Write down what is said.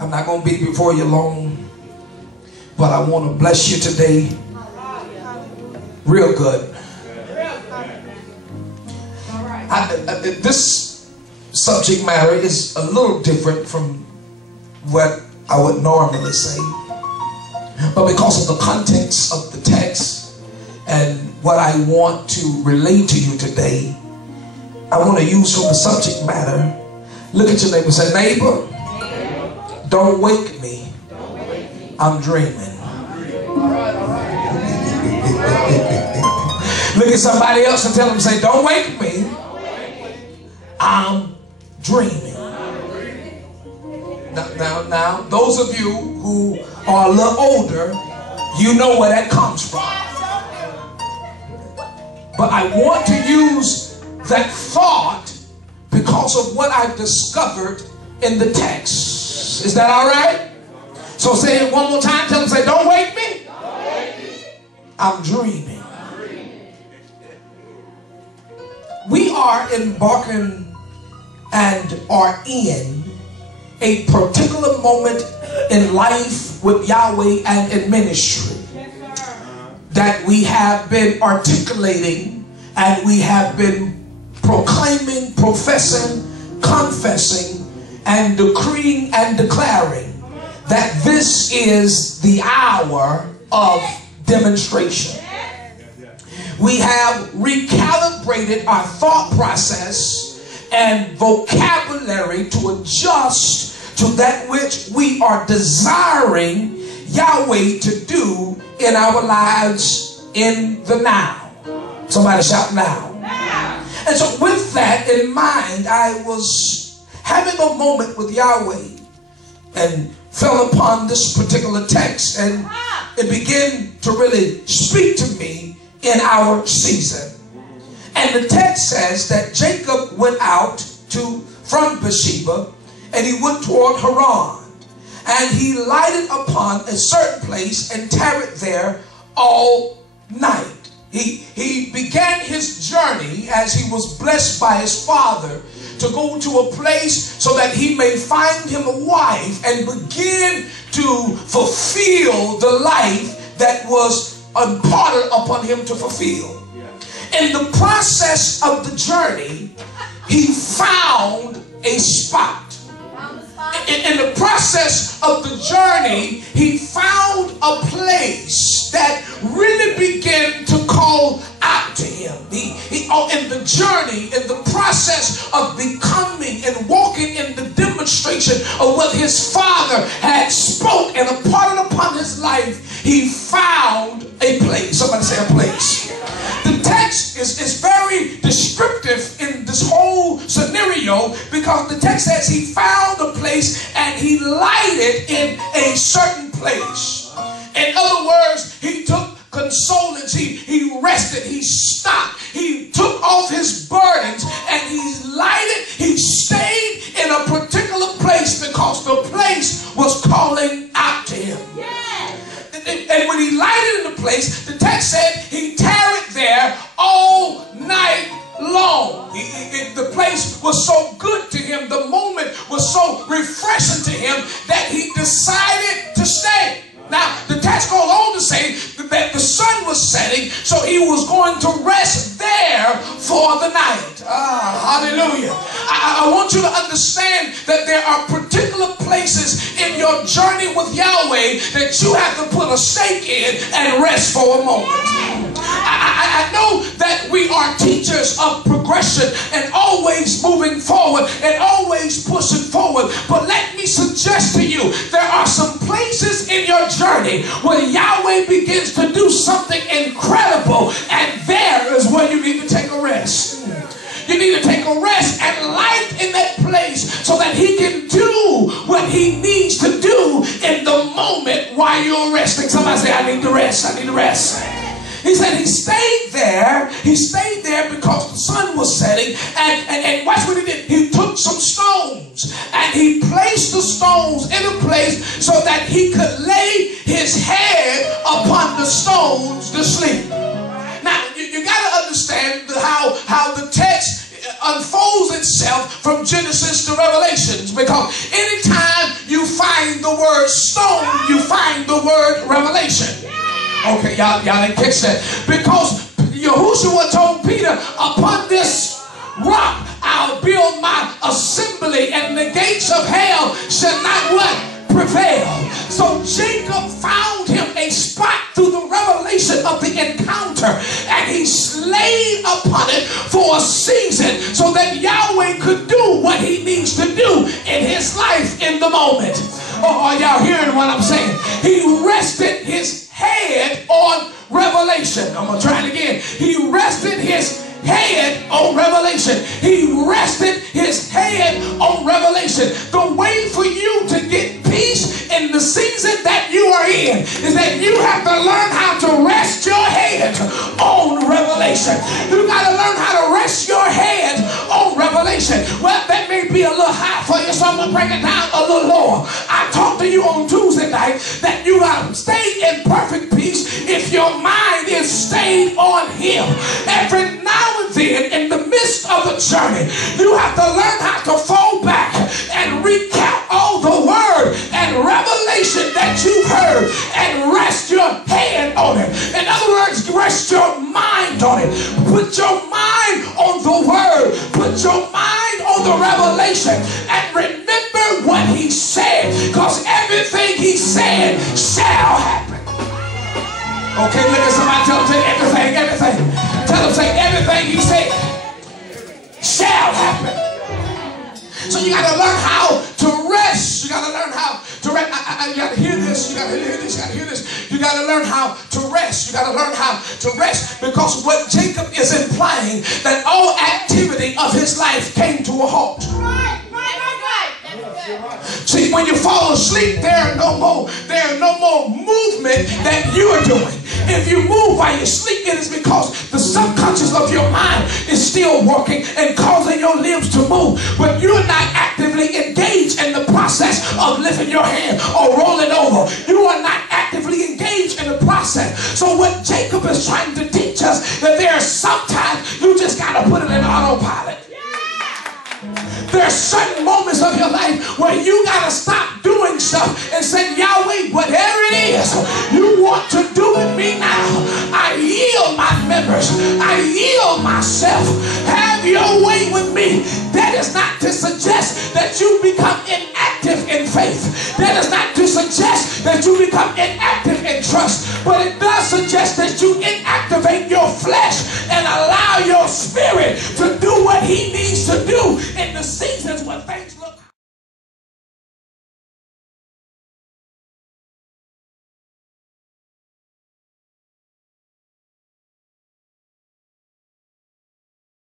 I'm not going to be before you long, but I want to bless you today real good. This subject matter is a little different from what I would normally say, but because of the context of the text and what I want to relate to you today, I want to use from the subject matter. Look at your neighbor and say, neighbor, don't wake me. I'm dreaming. Look at somebody else and tell them, say, don't wake me. I'm dreaming. Now, those of you who are a little older, you know where that comes from. But I want to use that thought because of what I've discovered in the text. Is that all right? So say it one more time. Tell them, say, don't wake me. I'm dreaming. We are embarking and are in a particular moment in life with Yahweh and in ministry that we have been articulating and we have been proclaiming, professing, confessing, and decreeing and declaring that this is the hour of demonstration. We have recalibrated our thought process and vocabulary to adjust to that which we are desiring Yahweh to do in our lives in the now. Somebody shout now. And so with that in mind, I was having a moment with Yahweh and fell upon this particular text, and it began to really speak to me in our season. And the text says that Jacob went out from Beersheba and he went toward Haran, and he lighted upon a certain place and tarried there all night. He began his journey as he was blessed by his father to go to a place so that he may find him a wife and begin to fulfill the life that was imparted upon him to fulfill. In the process of the journey, he found a spot. In the process of the journey, he found a place that really began to call out to him. In the journey, in the process of becoming and walking in the demonstration of what his father had spoke and imparted upon his life, he found a place. Somebody say a place. The text is very descriptive in this whole scenario because the text says he found a place and he lighted in a certain place. In other words, he took consolence, he rested, he stopped, he took off his burdens, and he stayed in a particular place because the place was calling out to him. And when he lighted in the place, the text said he tarried there all night long. The place was so good to him, the moment was so refreshing to him that he decided to stay. Now, the text goes on to say that the sun was setting, so he was going to rest there for the night. Hallelujah. I want you to understand that there are particular places in your journey with Yahweh that you have to put a stake in and rest for a moment. I know that we are teachers of progression and always moving forward and always pushing forward, but let me suggest to you there are some places in your journey where Yahweh begins to do something incredible, and there is where you need to take a rest. You need to take a rest and light in that place so that he can do what he needs to do in the moment while you're resting. Somebody say, I need to rest. I need to rest. He said he stayed there. He stayed there because the sun was setting. And watch what he did. He took some stones and he placed the stones in a place so that he could lay his head upon the stones to sleep. Now, you got to understand how the text unfolds itself from Genesis to Revelations, because anytime you find Y'all didn't catch that. Because Yahushua told Peter, upon this rock I'll build my assembly, and the gates of hell shall not what? Prevail. So Jacob found him a spot through the revelation of the encounter, and he slayed upon it for a season so that Yahweh could do what he needs to do in his life in the moment. Oh, are y'all hearing what I'm saying? He rested his head on revelation. I'm going to try it again. He rested his head on revelation. He rested his head on revelation. The way for you to get peace in the season that you are in is that you have to learn how to rest your head on revelation. You got to learn how to rest your head on revelation. Well, that may be a little high for you, so I'm going to bring it down a little lower. I talked to you on Tuesday night that you got to stay in perfect peace if your mind is stayed on him. Every now and then, in the midst of the journey, you have to learn how to fall back and recount all the word and revelation that you've heard and rest your hand on it. In other words, rest your mind on it. Put your mind on the word. Put your mind on the revelation and remember what he said, because everything he said shall happen. Okay, look at somebody, tell them, say everything. Tell them, say everything he said shall happen. So you got to learn how to rest. You got to learn how to rest. You got to hear this. You got to hear this. You got to hear this. You got to learn how to rest. You got to learn how to rest, because what Jacob is implying, that all activity of his life came to a halt. See, when you fall asleep, there are no more movement that you are doing. If you move while you sleep, it is because the subconscious of your mind is still working and causing your limbs to move. But you're not actively engaged in the process of lifting your hand or rolling over. You are not actively engaged in the process. So what Jacob is trying to teach us, that there are sometimes you just got to put it in autopilot. There are certain moments of your life where you got to stop doing stuff and say, Yahweh, whatever it is you want to do with me now, I yield my members. I yield myself. Have your way with me. That is not to suggest that you become inactive in faith. That is not to suggest that you become inactive in trust. But it does suggest that you inactivate your flesh and allow your spirit to do what he needs to do in the season